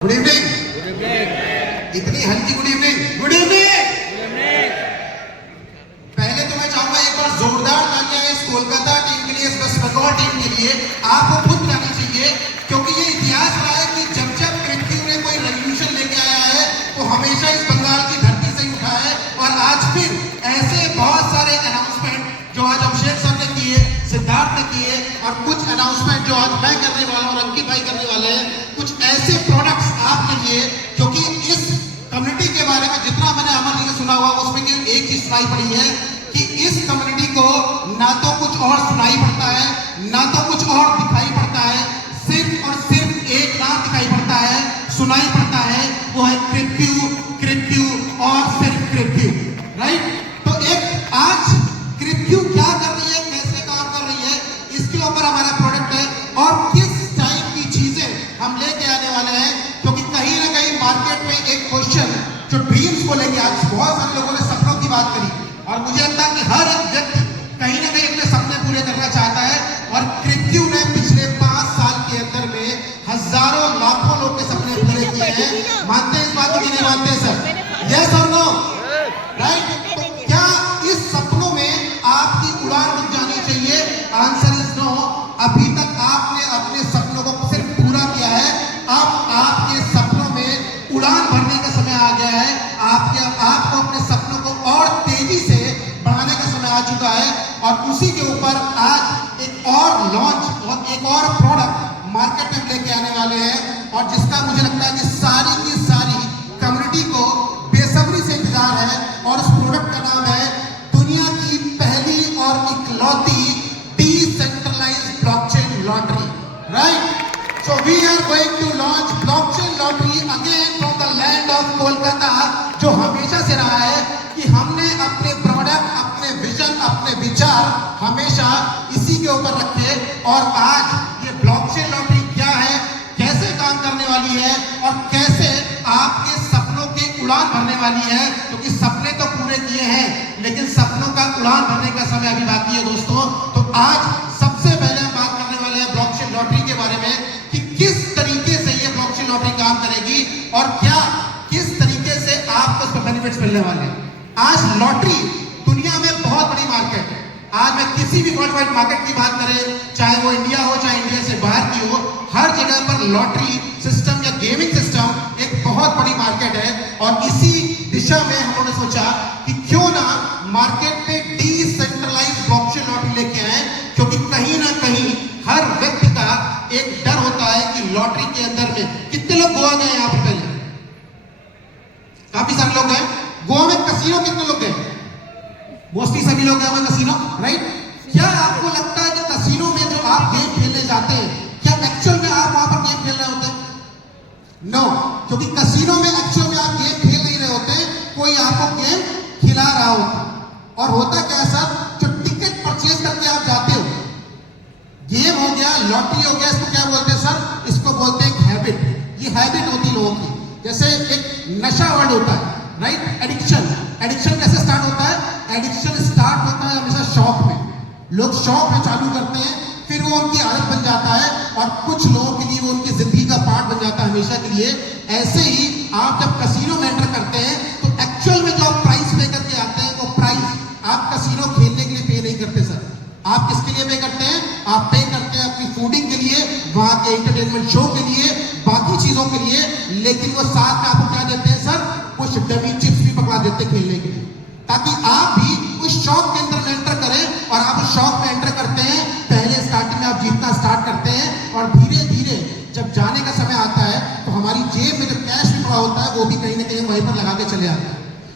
Good evening. इतनी हल्की good evening. Good evening. पहले तो मैं चाहूंगा एक बार जोरदार तालियां इस कोलकाता टीम के लिए, इस वेस्ट बंगाल टीम के लिए आपको खुद जानी चाहिए, क्योंकि ये इतिहास रहा है कि जब जब पृथ्वी ने कोई रेवोल्यूशन लेके आया है तो हमेशा इस बंगाल की धरती से ही उठा है। और आज फिर ऐसे बहुत सारे अनाउंसमेंट जो आज अभिषेक सर ने किए, सिद्धार्थ ने किए, और कुछ अनाउंसमेंट जो आज मैं करने वाला हूं और अंकित भाई करने वाले हैं, कुछ ऐसे प्रोडक्ट्स आपके लिए, क्योंकि इस कम्युनिटी के बारे में जितना मैंने अमन जी से सुना हुआ उसमें केवल एक चीज सुनाई पड़ी है कि इस कम्युनिटी को ना तो कुछ और सुनाई पड़ता है, ना तो कुछ और दिखाई पड़ता है, सिर्फ और सिर्फ एक नाम दिखाई पड़ता है, सुनाई पड़ता है, वो है कृत्यु, कृत्यु और सिर्फ कृत्यु। राइट? तो एक आज कृत्यु क्या कर रही है, कैसे काम कर रही है, इसके ऊपर हमारा प्रोडक्ट है और किस टाइप की चीजें हम लेके आने वाले हैं, क्योंकि कहीं ना कहीं मार्केट में एक क्वेश्चन जो ड्रीम्स को लेके, आज बहुत सारे लोगों ने सपनों की बात करी और मुझे लगता है कि हर एक व्यक्ति कहीं ना कहीं अपने सपने पूरे करना चाहता है, और कृत्यु ने पिछले 5 साल के अंदर में हजारों लाखों लोग के सपने पूरे किए हैं। मानते हैं इस बात को कि नहीं मानते सर? यस और नो? राइट? तो क्या इस सपनों में आपकी उड़ान रुक जानी चाहिए? Answer is no. अभी तक आपने अपने सपनों को सिर्फ पूरा किया है, अब आपके सपनों में उड़ान भरने का समय आ गया है। आपको अपने सपनों को और तेजी से बढ़ाने का समय आ चुका है, और उसी के ऊपर आज एक और लॉन्च और एक और प्रोडक्ट मार्केट में लेके आने वाले हैं, और जिसका मुझे लगता है कि सारी की सारी कम्युनिटी को बेसब्री से इंतजार है, और उस प्रोडक्ट का नाम है दुनिया की पहली और इकलौती decentralised blockchain lottery. Right? So we are going to launch blockchain lottery again from the land of Kolkata, जो हमेशा से रहा है कि हमने अपने प्रोडक्ट, अपने विजन, अपने विचार हमेशा इसी के ऊपर रखे, और आज ये ब्लॉकचेन लॉटरी क्या है, कैसे काम करने वाली है, और कैसे आपके सपनों की उड़ान भरने वाली है, क्योंकि सपने तो पूरे किए हैं लेकिन सपनों का उड़ान भरने का समय अभी बाकी है दोस्तों। तो आज सबसे पहले हम बात करने वाले हैं ब्लॉकचेन लॉटरी के बारे में कि किस तरीके से ये ब्लॉकचेन लॉटरी काम करेगी और क्या किस तरीके से आपको इसमें बेनिफिट्स मिलने वाले हैं। आज लॉटरी दुनिया में बहुत बड़ी मार्केट है। आज मैं किसी भी वर्ल्ड वाइड मार्केट की बात करें, चाहे वो इंडिया हो चाहे इंडिया से बाहर की हो, हर जगह पर लॉटरी सिस्टम या गेमिंग सिस्टम एक बहुत बड़ी मार्केट है, और इसी दिशा में हम लोगों ने सोचा कि क्यों ना मार्केट में डिसेंट्रलाइज्ड ब्लॉकचेन लॉटरी लेके आए, क्योंकि कहीं ना कहीं हर व्यक्ति का एक डर होता है कि लॉटरी के अंदर में कितने लोग गोवा गए यहाँ पर? पहले काफी सारे लोग गए गोवा में। कसीनो कितने लोग गए? मोस्टली सभी लोग गए हुए कसीनो। राइट? क्या आपको लगता है कि कसीनो में जो आप गेम खेलने जाते हैं, क्या एक्चुअल में आप वहां पर गेम खेल रहे होते हैं? नो, क्योंकि कसीनो में एक्चुअल में आप गेम खेल नहीं रहे होते, कोई आपको गेम खिला रहा होता। और होता क्या है सर, जो टिकट परचेज करके आप जाते हो, गेम हो गया, लॉटरी हो गया, इसको क्या बोलते हैं सर? इसको बोलते हैं हैबिट। ये हैबिट होती है लोगों की, जैसे एक नशा वर्ड होता है। राइट? एडिक्शन। एडिक्शन कैसे स्टार्ट होता है? एडिक्शन स्टार्ट होता है हमेशा शौक में। लोग शौक में चालू करते हैं, फिर वो उनकी आदत बन जाता है, और कुछ लोगों के लिए वो उनकी जिंदगी का पार्ट बन जाता है हमेशा के लिए। ऐसे ही आप जब कसीनो में एंटर करते हैं तो एक्चुअल में जो आप प्राइस पे करके आते हैं, वो प्राइस आप कसीनो खेलने के लिए पे नहीं करते सर। आप किसके लिए पे करते हैं? आप पे करते हैं अपनी फूडिंग के लिए, वहां के एंटरटेनमेंट शो के लिए, बाकी चीजों के लिए, लेकिन वो साथ में आपको क्या देते हैं सर? कुछ डमी चिप्स भी पकड़ा देते हैं खेलने के लिए, ताकि आप भी उस शौक के अंदर एंटर करें। और आप उस शौक में एंटर करते हैं, पहले स्टार्टिंग में आप जीतना स्टार्ट करते हैं, और धीरे धीरे जब जाने का समय आता है तो हमारी जेब में जो कैश भी पड़ा होता है वो भी कहीं ना कहीं वहीं पर लगा के चले आते हैं।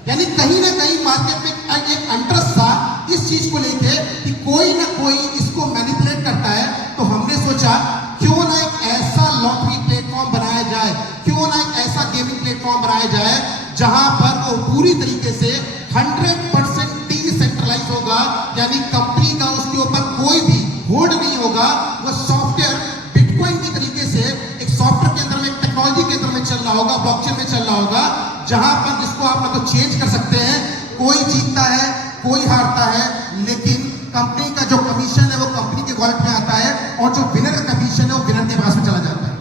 यानी कहीं ना कहीं मार्केट में एक इंटरेस्ट था इस चीज को लेके कि कोई ना कोई इसको मैनिपुलेट करता है। तो हमने सोचा क्यों ना एक ऐसा लॉटरी प्लेटफॉर्म बनाया जाए, क्यों ना एक ऐसा गेमिंग प्लेटफॉर्म बनाया जाए जहां पर वो पूरी तरीके से 100% डिसेंट्रलाइज होगा, यानी कंपनी का उसके ऊपर कोई भी होल्ड नहीं होगा। वो सॉफ्टवेयर बिटकॉइन की तरीके से एक सॉफ्टवेयर के अंदर में, एक टेक्नोलॉजी के अंदर में चल रहा होगा, ब्लॉकचेन में चल रहा होगा, जहां पर जिसको आप ना तो चेंज कर सकते हैं, कोई जीतता है कोई हारता है, लेकिन कंपनी का जो कमीशन है वो कंपनी के वॉलेट में आता है, और जो विनर का कमीशन है वो विनर के पास में चला जाता है।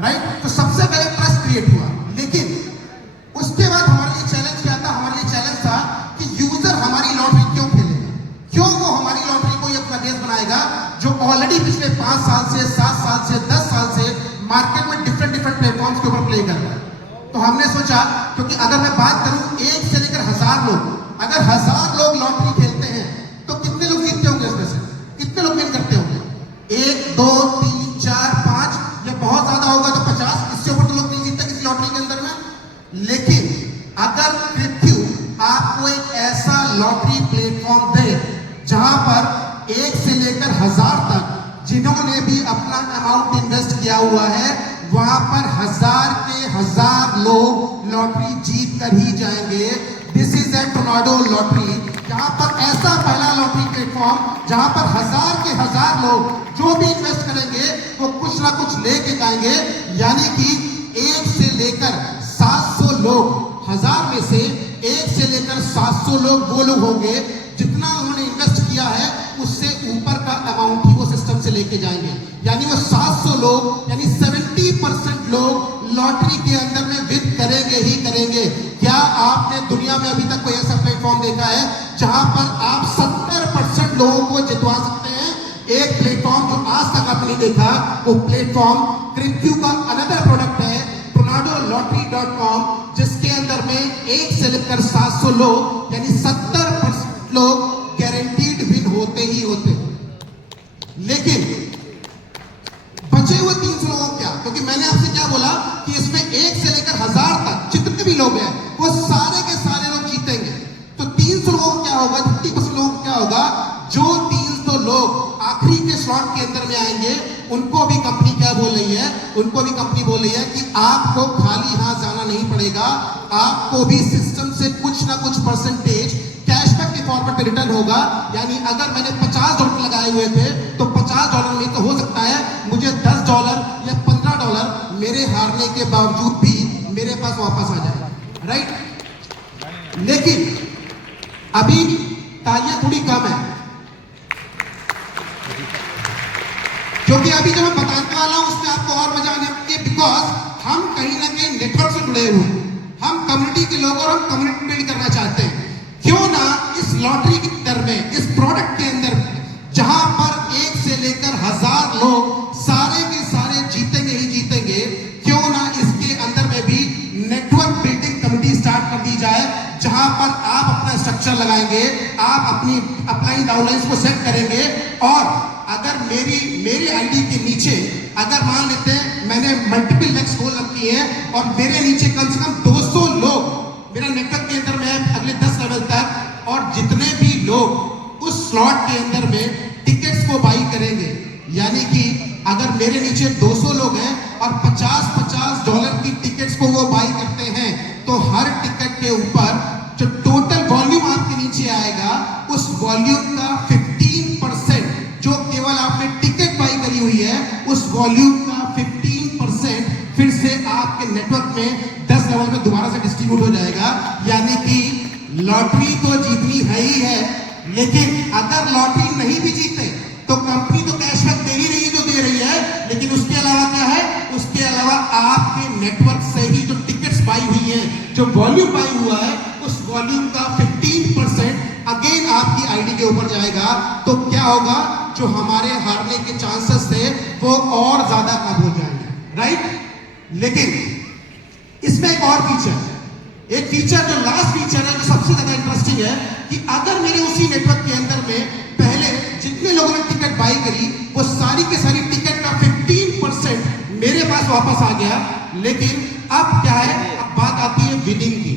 राइट? तो सबसे पहले trust create different different platforms के ऊपर प्ले कर रहा है। तो हमने सोचा, क्योंकि अगर मैं बात करूं 1 से लेकर 1000 लोग, अगर 1000 लोग लॉटरी खेलते हैं तो कितने लोग जीतते होंगे इसमें से? कितने लोग विन करते होंगे? 1 2 3 4 5, या बहुत ज्यादा होगा तो 50, इससे ऊपर तो लोग नहीं जीतते किसी लॉटरी के अंदर में। लेकिन अगर क्रिप्टो आपको एक ऐसा लॉटरी प्लेटफॉर्म दे जहां पर 1 से लेकर 1000 तक जिन्होंने भी अपना अमाउंट इन्वेस्ट किया हुआ है, वहां पर 1000 के 1000 लोग लॉटरी जीत कर ही जाएंगे। This is a tornado lottery, जहां पर ऐसा पहला लॉटरी प्लेटफॉर्म जहां पर 1000 के 1000 लोग जो भी इन्वेस्ट करेंगे वो कुछ ना कुछ लेके जाएंगे। यानी कि 1 से लेकर 700 लोग, 1000 में से 1 से लेकर 700 लोग वो लोग होंगे जितना उन्होंने इन्वेस्ट किया है उससे ऊपर का अमाउंट ही वो सिस्टम से लेके जाएंगे। यानी वो 700 लोग, यानी 70% लोग लॉटरी के अंदर में विन करेंगे ही करेंगे। क्या आपने दुनिया में अभी तक कोई ऐसा प्लेटफॉर्म देखा है जहां पर आप 70% लोगों को जितवा सकते हैं? एक प्लेटफॉर्म जो आज तक आपने नहीं देखा, वो प्लेटफॉर्म क्रिप्टो का अनदर प्रोडक्ट है tornadolottery.com, जिसके अंदर में 1 से लेकर 700 लोग, यानी 70% लोग गारंटीड विन होते ही होते। लेकिन बचे हुए 300 लोगों क्या? क्योंकि मैंने आपसे क्या बोला कि इसमें 1 से लेकर 1000 तक जितने भी लोग हैं वो सारे के सारे लोग जीतेंगे। तो 300 लोगों को क्या होगा, 50% लोगों को क्या होगा? जो 300 लोग आखिरी के स्लॉट के अंदर में आएंगे, उनको भी कंपनी क्या बोल रही है? उनको भी कंपनी बोल रही है कि आपको खाली हाथ जाना नहीं पड़ेगा, आपको भी सिस्टम से कुछ ना कुछ परसेंटेज कैशबैक के फॉर्मेट पे रिटर्न होगा। यानी अगर मैंने $50 लगाए हुए थे तो $50 में तो हो सकता है मुझे $10 या $15 मेरे हारने के बावजूद भी मेरे पास वापस आ जाए, राइट? लेकिन अभी तालियां थोड़ी कम है, क्योंकि अभी जो मैं बताने वाला हूं उसमें आपको और मजा आने वाली है। बिकॉज हम कहीं ना कहीं नेटवर्क से जुड़े हुए हैं, हम कम्युनिटी के लोग और हम कम्युनिटी बिल्ड करना चाहते हैं। क्यों ना इस लॉटरी के अंदर में, इस प्रोडक्ट के अंदर में, जहां पर 1 से लेकर 1000 लोग सारे के सारे जीतेंगे ही जीतेंगे, क्यों ना इसके अंदर में भी नेटवर्क बिल्डिंग कमिटी स्टार्ट कर दी जाए, जहां पर आप अपना स्ट्रक्चर लगाएंगे, आप अपनी अपलाइन डाउनलाइंस को सेट करेंगे। और अगर मेरी आईडी के नीचे अगर मान लेते हैं मैंने मल्टीपल लेग्स खोल रखी है और मेरे नीचे कम से कम 200 लोग मेरा नेटवर्क के अंदर में अगले 10 लेवल तक, और जितने भी लोग उस स्लॉट के अंदर में टिकट्स को बाई करेंगे, यानी कि अगर मेरे नीचे 200 लोग हैं और $50 की टिकट्स को वो बाई करते हैं, तो हर टिकट के ऊपर जो टोटल वॉल्यूम आपके नीचे आएगा, उस वॉल्यूम का 15%, जो केवल आपने टिकट बाई करी हुई है, उस वॉल्यूम का 15% फिर से आपके नेटवर्क में 10 लेवल में दोबारा से डिस्ट्रीब्यूट हो जाएगा। यानी कि लॉटरी तो जीतनी है ही है, लेकिन अगर लॉटरी नहीं भी जीते तो कंपनी तो कैशबैक दे ही रही है जो दे रही है, लेकिन उसके अलावा क्या है? उसके अलावा आपके नेटवर्क से ही जो टिकट्स बाई हुई है, जो वॉल्यूम बाई हुआ है, उस वॉल्यूम का 15% अगेन आपकी आईडी के ऊपर जाएगा। तो क्या होगा? जो हमारे हारने के चांसेस थे वो और ज्यादा कम हो जाएंगे, राइट? लेकिन इसमें एक और फीचर है, एक फीचर जो लास्ट फीचर है, जो सबसे ज्यादा इंटरेस्टिंग है, कि अगर मेरे उसी नेटवर्क के अंदर में पहले जितने लोगों ने टिकट बाई करी, वो सारी के सारी टिकट का 15% मेरे पास वापस आ गया। लेकिन अब क्या है? अब बात आती है विनिंग की।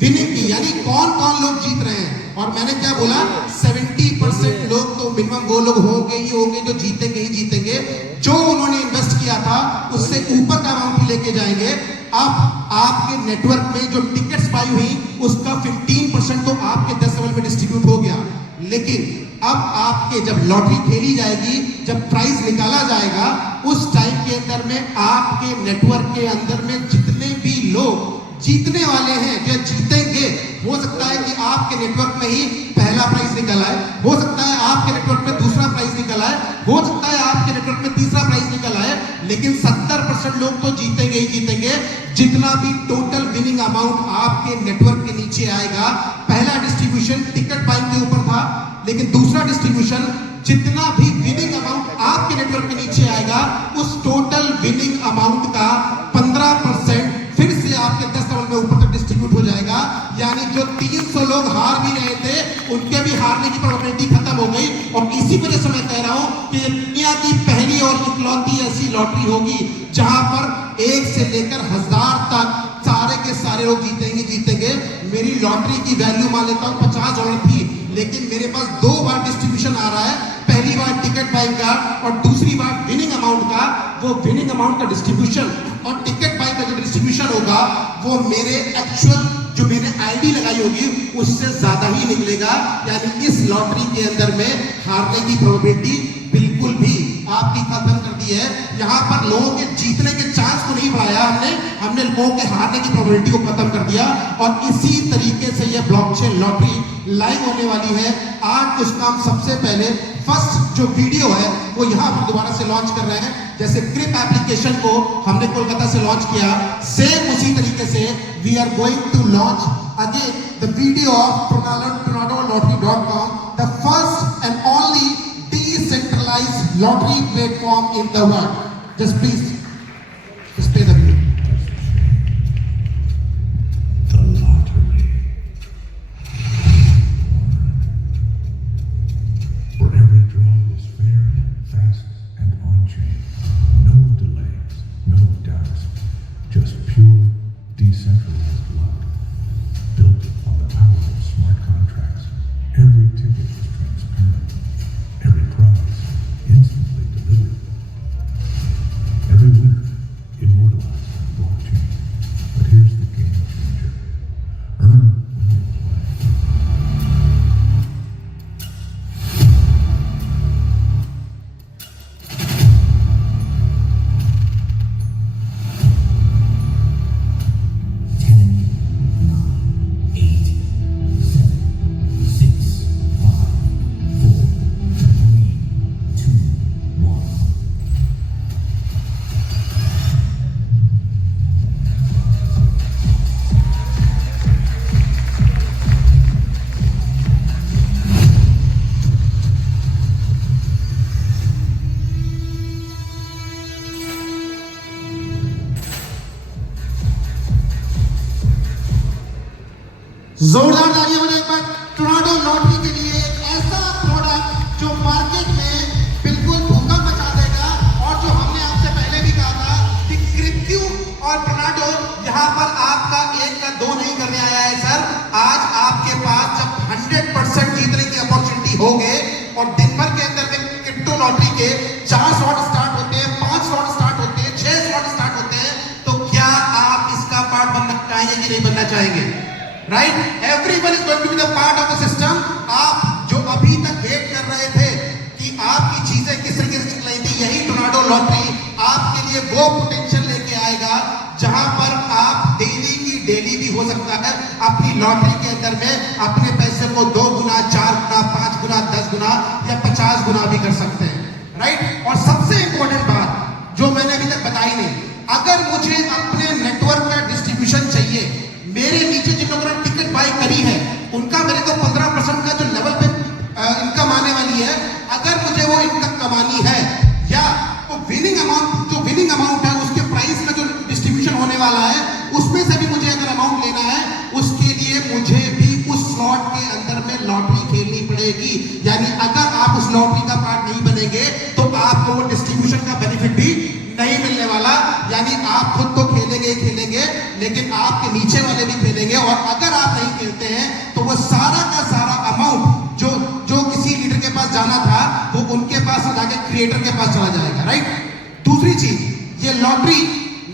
विनिंग की यानी कौन कौन लोग जीत रहे हैं। और मैंने क्या बोला? 70% लोग तो मिनिमम वो लोग होंगे ही होंगे जो जीतेंगे ही जीतेंगे, जो उन्होंने इन्वेस्ट किया था उससे ऊपर का अमाउंट ही लेके जाएंगे। अब आपके नेटवर्क में जो टिकट्स पाई हुई उसका 15% तो आपके 10 लेवल में डिस्ट्रीब्यूट हो गया। लेकिन अब आपके जब लॉटरी खेली जाएगी, जब प्राइज निकाला जाएगा, उस टाइम के अंदर में आपके नेटवर्क के अंदर में जितने भी लोग जीतने वाले हैं, जो जीतेंगे, हो सकता है कि आपके नेटवर्क में ही पहला प्राइज निकला है, हो सकता है आपके नेटवर्क में दूसरा प्राइज निकला है, हो सकता है आपके नेटवर्क में तीसरा प्राइज निकला है, लेकिन 70% लोग तो जीतेंगे ही जीतेंगे। जितना भी टोटल विनिंग अमाउंट आपके नेटवर्क के नीचे आएगा, पहला डिस्ट्रीब्यूशन टिकट बाइंग के ऊपर था, लेकिन दूसरा डिस्ट्रीब्यूशन जितना भी विनिंग अमाउंट आपके नेटवर्क के नीचे आएगा, उस टोटल विनिंग अमाउंट का 15% फिर से आपके 10 लेवल में ऊपर तक डिस्ट्रीब्यूट हो जाएगा। यानी जो 300 लोग हार भी रहे थे, उनके भी हारने की प्रोबेबिलिटी खत्म हो गई। और इसी वजह से मैं कह रहा हूं कि ये दुनिया की पहली और इकलौती ऐसी लॉटरी होगी जहां पर 1 से लेकर 1000 तक सारे के सारे लोग जीतेंगे। मेरी लॉटरी की वैल्यू मान लेता हूं $50 थी, लेकिन मेरे पास 2 बार डिस्ट्रीब्यूशन आ रहा है। पहली बार टिकट बाइंग का और दूसरी बार विनिंग अमाउंट का। वो विनिंग अमाउंट का डिस्ट्रीब्यूशन और टिकट बाइंग का जो डिस्ट्रीब्यूशन होगा, वो मेरे एक्चुअल जो मैंने आईडी लगाई होगी उससे ज्यादा ही निकलेगा। यानी इस लॉटरी के अंदर में हारने की प्रोबेबिलिटी बिल्कुल भी आपकी खत्म कर दी है। यहाँ पर लोगों के जीतने के चांस को नहीं बढ़ाया हमने लोगों के हारने की प्रोबेबिलिटी को खत्म कर दिया। और इसी तरीके से ये ब्लॉकचेन लॉटरी लाइव होने वाली है। आज उसका हम सबसे पहले फर्स्ट जो वीडियो है वो यहाँ पर दोबारा से लॉन्च कर रहे हैं। जैसे ग्रिप एप्लीकेशन को हमने कोलकाता से लॉन्च किया, सेम उसी तरीके से we are going to launch again the video of TornadoLottery.com, the first and only decentralized lottery platform in the world. Just please, just play the video. The lottery. Where every draw is fair, fast, and on-chain. No delays, no doubts. Just pure, decentralized luck. Built on the power of smart contracts. Every ticket is transparent. Every prize instantly delivered. Every winner immortalized on blockchain. But here's the game changer. Earn when you play. जोरदार तालियां बजाएं एक बार Toronto lottery के लिए। एक ऐसा product जो market में बिल्कुल भूकंप मचा देगा। और जो हमने आपसे पहले भी कहा था कि क्रिप्टो और टोरंटो यहाँ पर आपका 1 का 2 नहीं करने आया है सर। आज आपके पास जब 100% जीतने की अपॉर्चुनिटी हो गए और दिन भर के अंदर में क्रिप्टो लॉटरी के 4 स्लॉट स्टार्ट होते हैं, 5 स्लॉट स्टार्ट होते हैं, 6 स्लॉट स्टार्ट होते हैं, तो क्या आप इसका पार्ट बनना चाहेंगे कि नहीं बनना चाहेंगे? Right, everyone is going to be the part of the system. आप जो अभी तक वेट कर रहे थे कि आपकी चीजें किस तरीके से चल रही थी, यही टोरंटो लॉटरी आपके लिए वो पोटेंशियल लेके आएगा जहां पर आप डेली की डेली भी हो सकता है अपनी लॉटरी के अंदर में अपने पैसे को 2 गुना, 4 गुना, 5 गुना, 10 गुना या 50 गुना भी कर सकते हैं। राइट, और सबसे इंपॉर्टेंट बात जो मैंने अभी तक बताई नहीं, अगर मुझे अपने नेटवर्क का डिस्ट्रीब्यूशन चाहिए, मेरे नीचे जिन लोगों ने टिकट बाई करी है उनका मेरे को 15% का जो लेवल पे इनकम आने वाली है, अगर मुझे वो इनकम कमानी है, या वो विनिंग अमाउंट है उसके प्राइस का जो डिस्ट्रीब्यूशन होने वाला है उसमें से भी मुझे अगर अमाउंट लेना है, उसके लिए मुझे भी उस स्लॉट के अंदर में लॉटरी खेलनी पड़ेगी। यानी अगर आप उस लॉटरी का पार्ट नहीं बनेंगे तो आपको वो डिस्ट्रीब्यूशन का बेनिफिट भी नहीं मिलने वाला। यानी आप खुद तो खेलेंगे लेकिन आपके नीचे वाले भी खेलेंगे। और अगर आप नहीं खेलते हैं तो वो सारा का सारा अमाउंट जो किसी लीडर के पास जाना था वो उनके पास जाके क्रिएटर के पास चला जाएगा। राइट, दूसरी चीज, ये लॉटरी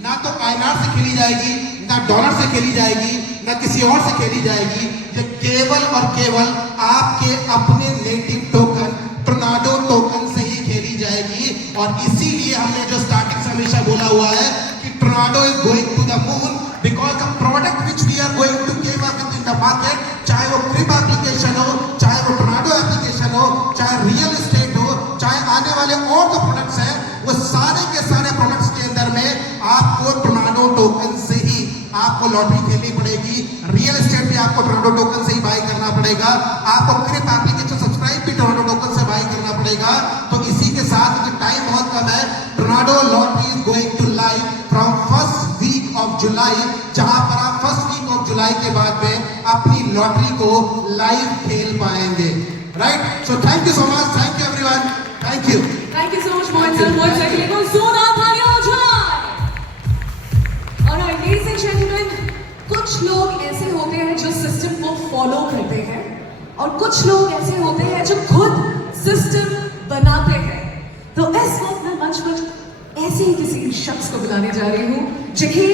ना तो INR से खेली जाएगी, ना डॉलर से खेली जाएगी, ना किसी और से खेली जाएगी। ये केवल और केवल आपके अपने नेटिव टोकन टोरंटो टोकन से ही खेली जाएगी। और इसीलिए हमने जो स्टार्टिंग से हमेशा बोला हुआ है कि Tornado is going to the moon, because the product which we are going to give up in the market, चाहे वो ग्रिप एप्लीकेशन हो, चाहे वो टोरंटो एप्लीकेशन हो, चाहे रियल एस्टेट हो, चाहे आने वाले और जो प्रोडक्ट्स हैं, वो सारे के सारे प्रोडक्ट्स के अंदर में आपको टोरंटो टोकन से ही आपको लॉटरी खेलनी पड़ेगी। रियल एस्टेट भी आपको टोरंटो टोकन से ही बाय करना पड़ेगा। आपको ग्रिप एप्लीकेशन सब्सक्राइब भी टोरंटो टोकन से बाय करना पड़ेगा। तो इसी के साथ टाइम बहुत कम है, Tornado lottery is going to live from first week of July, जहां पर आप फर्स्ट वीक ऑफ जुलाई के बाद में अपनी लॉटरी को लाइव खेल पाएंगे। Right, so thank you so much, thank you everyone, thank you. Thank you so much, Mohan sir. Mohan sir, के लिए जोरदार तालियां हो जाए। Alright, ladies and gentlemen, कुछ लोग ऐसे होते हैं जो सिस्टम को फॉलो करते हैं और कुछ लोग ऐसे होते हैं जो खुद सिस्टम बनाते हैं। तो इस वक्त मैं मंच पर ऐसे ही किसी शख्स को बुलाने जा रही हूँ जिन्हें